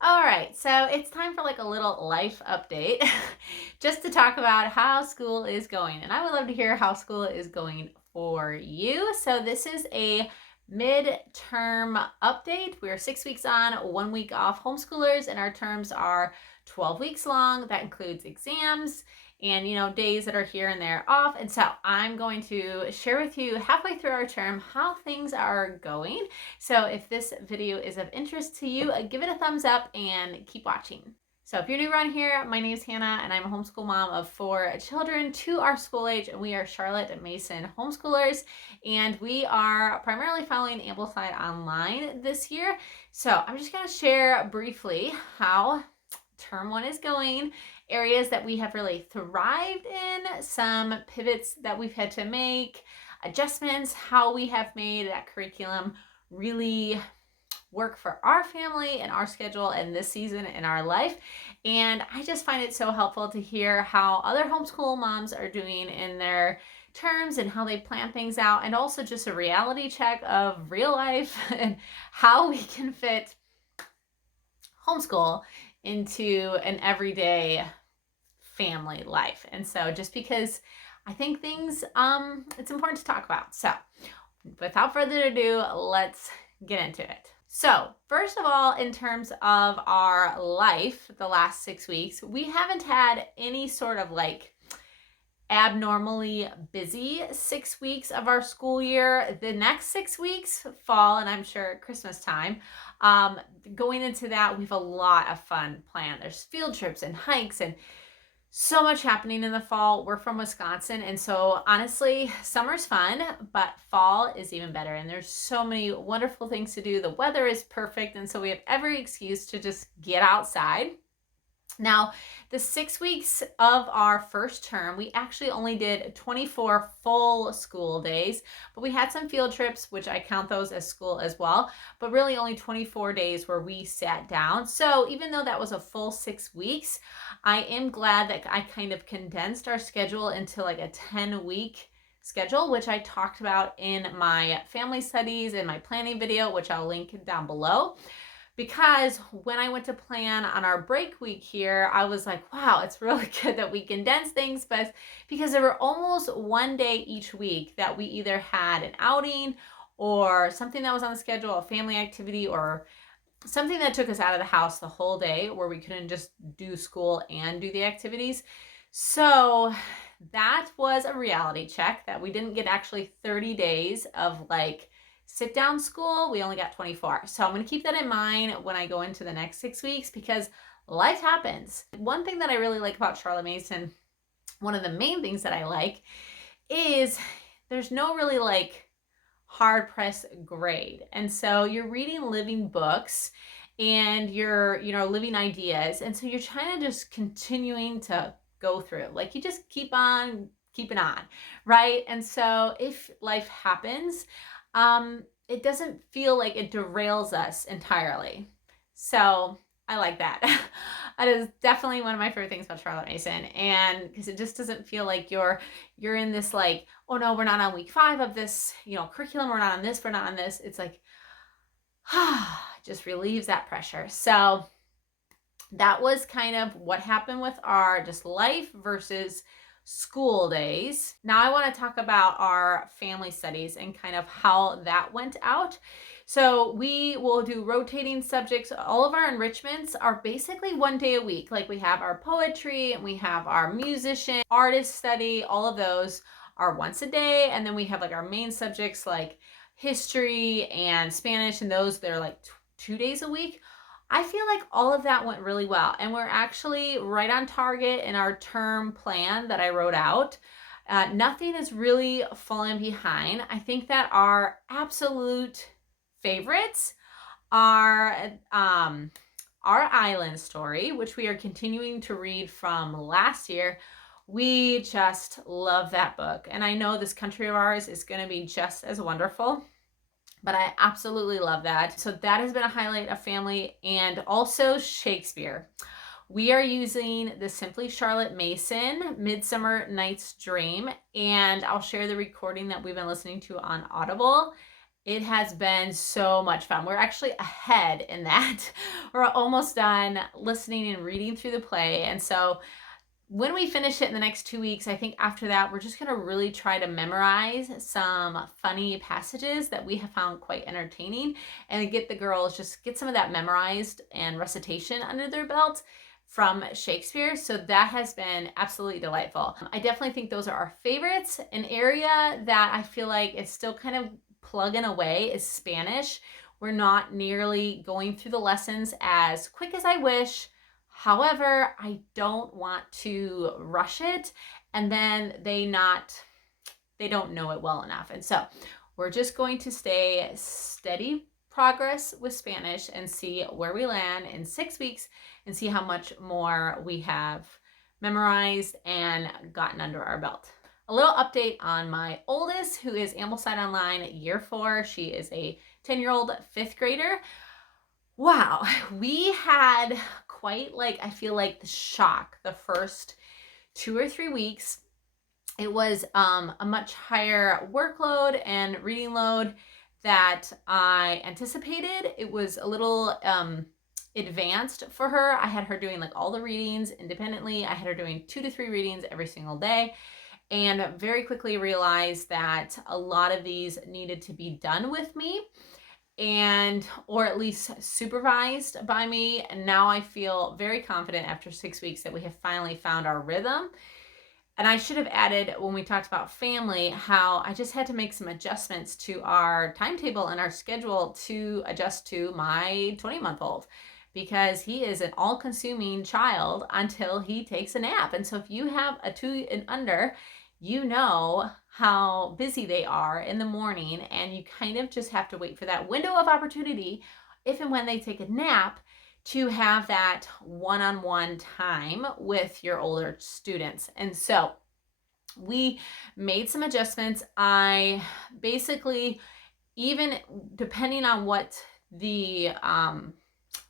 All right, so it's time for like a little life update just to talk about how school is going. And I would love to hear how school is going for you. So, this is a midterm update. We're 6 weeks on, 1 week off homeschoolers, and our terms are 12 weeks long. That includes exams and days that are here and there off. And so I'm going to share with you halfway through our term how things are going. So if this video is of interest to you, give it a thumbs up and keep watching. So if you're new around here, my name is Hannah and I'm a homeschool mom of 4 children, 2 are school age, and we are Charlotte Mason homeschoolers. And we are primarily following Ambleside online this year. So I'm just going to share briefly how term 1 is going, areas that we have really thrived in, some pivots that we've had to make, adjustments, how we have made that curriculum really work for our family and our schedule and this season in our life. And I just find it so helpful to hear how other homeschool moms are doing in their terms and how they plan things out, and also just a reality check of real life and how we can fit homeschool into an everyday family life. And so just because I think things it's important to talk about. So without further ado, let's get into it. So first of all, in terms of our life the last 6 weeks, we haven't had any sort of like abnormally busy 6 weeks of our school year. The next 6 weeks, fall and I'm sure Christmas time, going into that, we have a lot of fun planned. There's field trips and hikes and so much happening in the fall. We're from Wisconsin, and so honestly, summer's fun, but fall is even better. And there's so many wonderful things to do. The weather is perfect, and so we have every excuse to just get outside. Now, the 6 weeks of our first term, we actually only did 24 full school days, but we had some field trips, which I count those as school as well, but really only 24 days where we sat down. So even though that was a full 6 weeks, I am glad that I kind of condensed our schedule into like a 10-week schedule, which I talked about in my family studies and my planning video, which I'll link down below. Because when I went to plan on our break week here, I was like, wow, it's really good that we condense things, but because there were almost one day each week that we either had an outing or something that was on the schedule, a family activity, or something that took us out of the house the whole day where we couldn't just do school and do the activities. So that was a reality check that we didn't get actually 30 days of like sit down school. We only got 24. So I'm going to keep that in mind when I go into the next 6 weeks, because life happens. One thing that I really like about Charlotte Mason, one of the main things that I like, is there's no really like hard press grade. And so you're reading living books and you're, living ideas. And so you're trying to just continuing to go through. Like you just keep on keeping on, right? And so if life happens, it doesn't feel like it derails us entirely. So I like that. That is definitely one of my favorite things about Charlotte Mason. And because it just doesn't feel like you're in this like, oh no, we're not on week 5 of this, curriculum. We're not on this. We're not on this. It's like, just relieves that pressure. So that was kind of what happened with our just life versus school days. Now I want to talk about our family studies and kind of how that went out. So we will do rotating subjects. All of our enrichments are basically 1 day a week. Like we have our poetry and we have our musician, artist study, all of those are once a day. And then we have like our main subjects like history and Spanish, and those they're like 2 days a week. I feel like all of that went really well, and we're actually right on target in our term plan that I wrote out. Nothing is really falling behind. I think that our absolute favorites are our island story, which we are continuing to read from last year. We just love that book, and I know this country of ours is going to be just as wonderful. But I absolutely love that. So that has been a highlight of family, and also Shakespeare. We are using the Simply Charlotte Mason Midsummer Night's Dream, and I'll share the recording that we've been listening to on Audible. It has been so much fun. We're actually ahead in that. We're almost done listening and reading through the play. And so when we finish it in the next 2 weeks, I think after that, we're just going to really try to memorize some funny passages that we have found quite entertaining and get the girls, just get some of that memorized and recitation under their belt from Shakespeare. So that has been absolutely delightful. I definitely think those are our favorites. An area that I feel like is still kind of plugging away is Spanish. We're not nearly going through the lessons as quick as I wish. However, I don't want to rush it and then they don't know it well enough. And so we're just going to stay steady progress with Spanish and see where we land in 6 weeks and see how much more we have memorized and gotten under our belt. A little update on my oldest, who is Ambleside Online year 4. She is a 10-year-old 5th grader. Wow, we had quite I feel like the shock the first 2 or 3 weeks. It was a much higher workload and reading load that I anticipated. It was a little advanced for her. I had her doing all the readings independently. I had her doing 2 to 3 readings every single day, and very quickly realized that a lot of these needed to be done with me or at least supervised by me. And now I feel very confident after 6 weeks that we have finally found our rhythm. And I should have added, when we talked about family, how I just had to make some adjustments to our timetable and our schedule to adjust to my 20-month-old, because he is an all-consuming child until he takes a nap. And so if you have a 2 and under, you know how busy they are in the morning, and you kind of just have to wait for that window of opportunity, if and when they take a nap, to have that one-on-one time with your older students. And so we made some adjustments. I basically, even depending on what the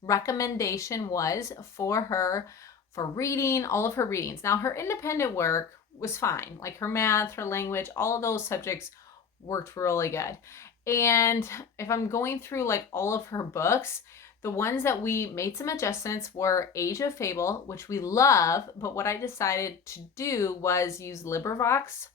recommendation was for her for reading, all of her readings. Now, her independent work was fine. Her math, her language, all of those subjects worked really good. And if I'm going through all of her books, the ones that we made some adjustments were Age of Fable, which we love, but what I decided to do was use LibriVox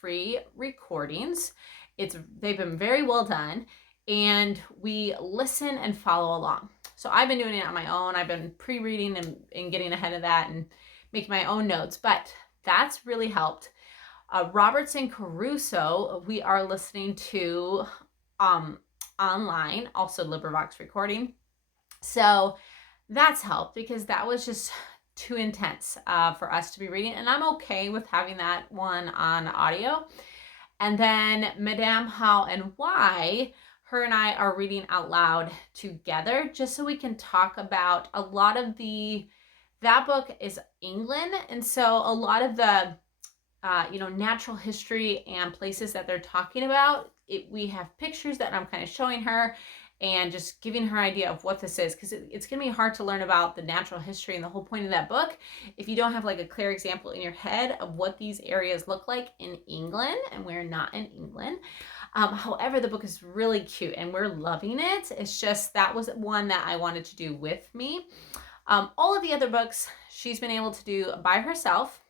free recordings. They've been very well done, and we listen and follow along. So I've been doing it on my own. I've been pre-reading and getting ahead of that and making my own notes, but that's really helped. Robertson Crusoe, we are listening to online, also LibriVox recording. So that's helped, because that was just too intense for us to be reading. And I'm okay with having that one on audio. And then Madame How and Why, her and I are reading out loud together, just so we can talk about a lot of that book is England. And so a lot of the, natural history and places that they're talking about, we have pictures that I'm kind of showing her and just giving her idea of what this is, because it's going to be hard to learn about the natural history and the whole point of that book if you don't have a clear example in your head of what these areas look like in England, and we're not in England. However, the book is really cute and we're loving it. It's just that was one that I wanted to do with me. All of the other books she's been able to do by herself.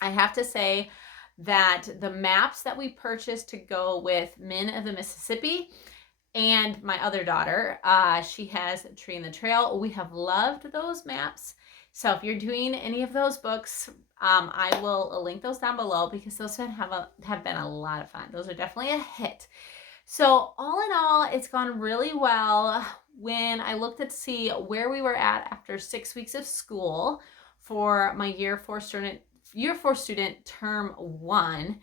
I have to say that the maps that we purchased to go with Men of the Mississippi and my other daughter, she has Tree in the Trail. We have loved those maps. So if you're doing any of those books, I will link those down below, because those have been a lot of fun. Those are definitely a hit. So all in all, it's gone really well. When I looked to see where we were at after 6 weeks of school for my year 4 student term 1,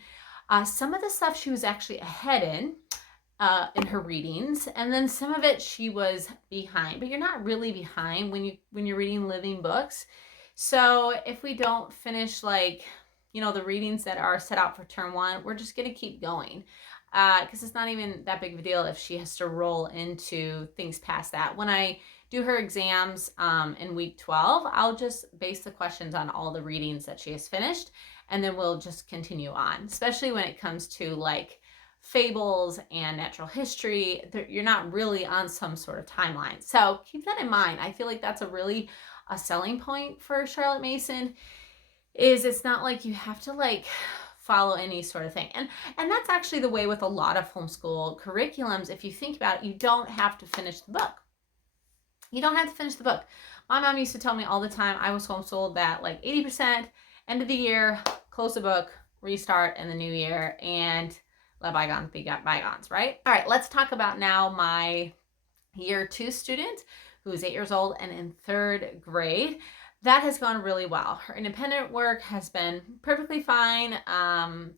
some of the stuff she was actually ahead in her readings, and then some of it she was behind. But you're not really behind when you're reading living books. So if we don't finish the readings that are set out for term 1, we're just gonna keep going, because it's not even that big of a deal if she has to roll into things past that. When I do her exams in week 12, I'll just base the questions on all the readings that she has finished, and then we'll just continue on, especially when it comes to fables and natural history. You're not really on some sort of timeline. So keep that in mind. I feel like that's a selling point for Charlotte Mason, is it's not like you have to like follow any sort of thing. And that's actually the way with a lot of homeschool curriculums. If you think about it, you don't have to finish the book. You don't have to finish the book. My mom used to tell me all the time, I was homeschooled, that like 80%, end of the year, close the book, restart in the new year, and let bygones be bygones, right? All right, let's talk about now my year 2 student who's 8 years old and in 3rd grade. That has gone really well. Her independent work has been perfectly fine.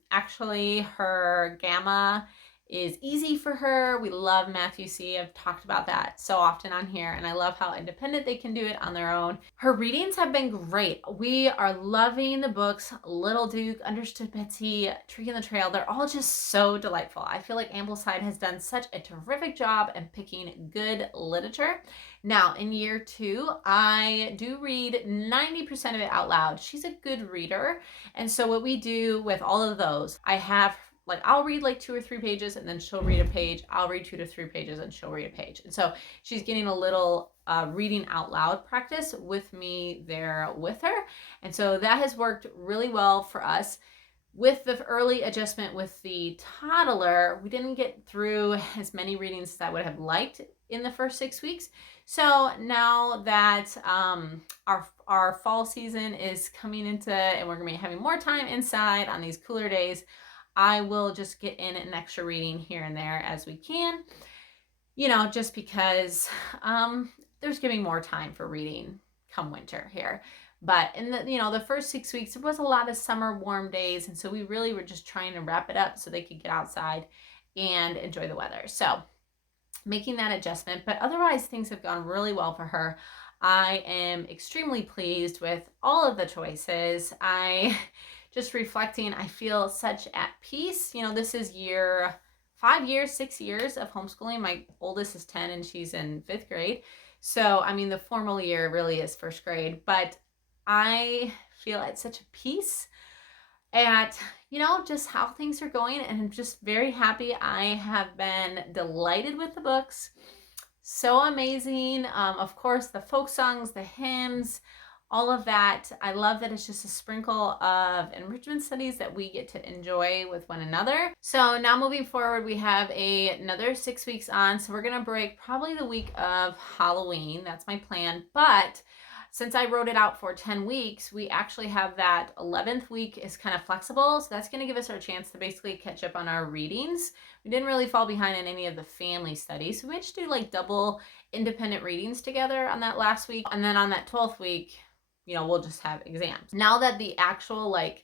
Actually, her gamma is easy for her. We love Matthew C. I've talked about that so often on here, and I love how independent they can do it on their own. Her readings have been great. We are loving the books. Little Duke, Understood Betsy, Tree in the Trail. They're all just so delightful. I feel like Ambleside has done such a terrific job in picking good literature. Now, in year 2, I do read 90% of it out loud. She's a good reader. And so what we do with all of those, I have like, I'll read like 2 or 3 pages and then she'll read a page. I'll read 2 to 3 pages and she'll read a page. And so she's getting a little reading out loud practice with me there with her. And so that has worked really well for us. With the early adjustment with the toddler, we didn't get through as many readings as I would have liked in the first 6 weeks. So now that our fall season is coming into, and we're gonna be having more time inside on these cooler days, I will just get in an extra reading here and there as we can, you know, just because there's giving more time for reading come winter here. But in the, you know, the first 6 weeks, there was a lot of summer warm days. And so we really were just trying to wrap it up so they could get outside and enjoy the weather. So making that adjustment, but otherwise things have gone really well for her. I am extremely pleased with all of the choices. Just reflecting, I feel such at peace. You know, this is year 5 years, 6 years of homeschooling. My oldest is 10 and she's in 5th grade. So, I mean, the formal year really is 1st grade, but I feel at such a peace at, you know, just how things are going. And I'm just very happy. I have been delighted with the books. So amazing. Of course, the folk songs, the hymns, all of that. I love that it's just a sprinkle of enrichment studies that we get to enjoy with one another. So now moving forward, we have another 6 weeks on. So we're going to break probably the week of Halloween. That's my plan. But since I wrote it out for 10 weeks, we actually have that 11th week is kind of flexible. So that's going to give us our chance to basically catch up on our readings. We didn't really fall behind in any of the family studies. So we managed to do like double independent readings together on that last week. And then on that 12th week, you know, we'll just have exams. Now that the actual like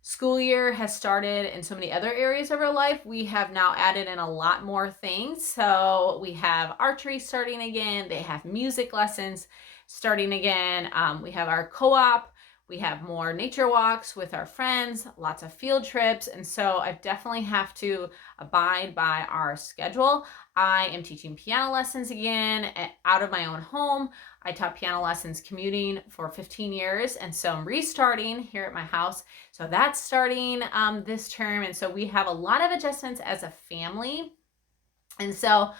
school year has started in so many other areas of our life, we have now added in a lot more things. So we have archery starting again. They have music lessons starting again. We have our co-op. We have more nature walks with our friends, lots of field trips. And so I definitely have to abide by our schedule. I am teaching piano lessons again out of my own home. I taught piano lessons commuting for 15 years. And so I'm restarting here at my house. So that's starting this term. And so we have a lot of adjustments as a family. And so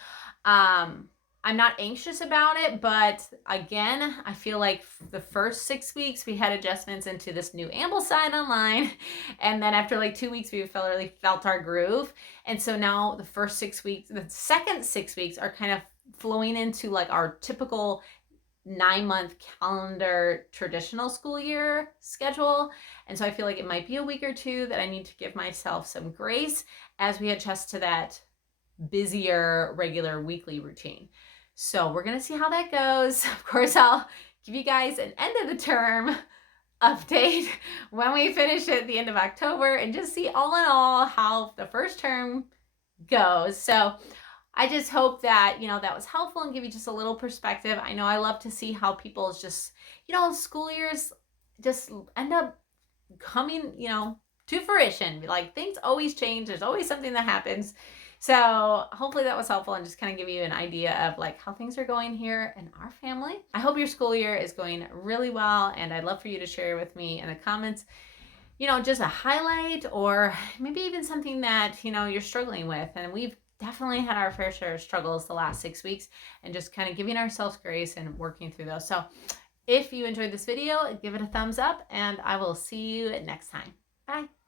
I'm not anxious about it, but again, I feel like the first 6 weeks we had adjustments into this new ambleside online. And then after like 2 weeks, we really felt our groove. And so now the first 6 weeks, the second 6 weeks are kind of flowing into like our typical 9-month calendar traditional school year schedule. And so I feel like it might be a week or two that I need to give myself some grace as we adjust to that busier regular weekly routine. So we're going to see how that goes. Of course, I'll give you guys an end of the term update when we finish it at the end of October and just see all in all how the first term goes. So I just hope that, you know, that was helpful and give you just a little perspective. I know I love to see how people's just, you know, school years just end up coming, you know, to fruition. Like things always change. There's always something that happens. So hopefully that was helpful and just kind of give you an idea of like how things are going here in our family. I hope your school year is going really well, and I'd love for you to share with me in the comments you know, just a highlight or maybe even something that, you know, you're struggling with. And we've definitely had our fair share of struggles the last 6 weeks, and just kind of giving ourselves grace and working through those. So if you enjoyed this video, give it a thumbs up, and I will see you next time. Bye.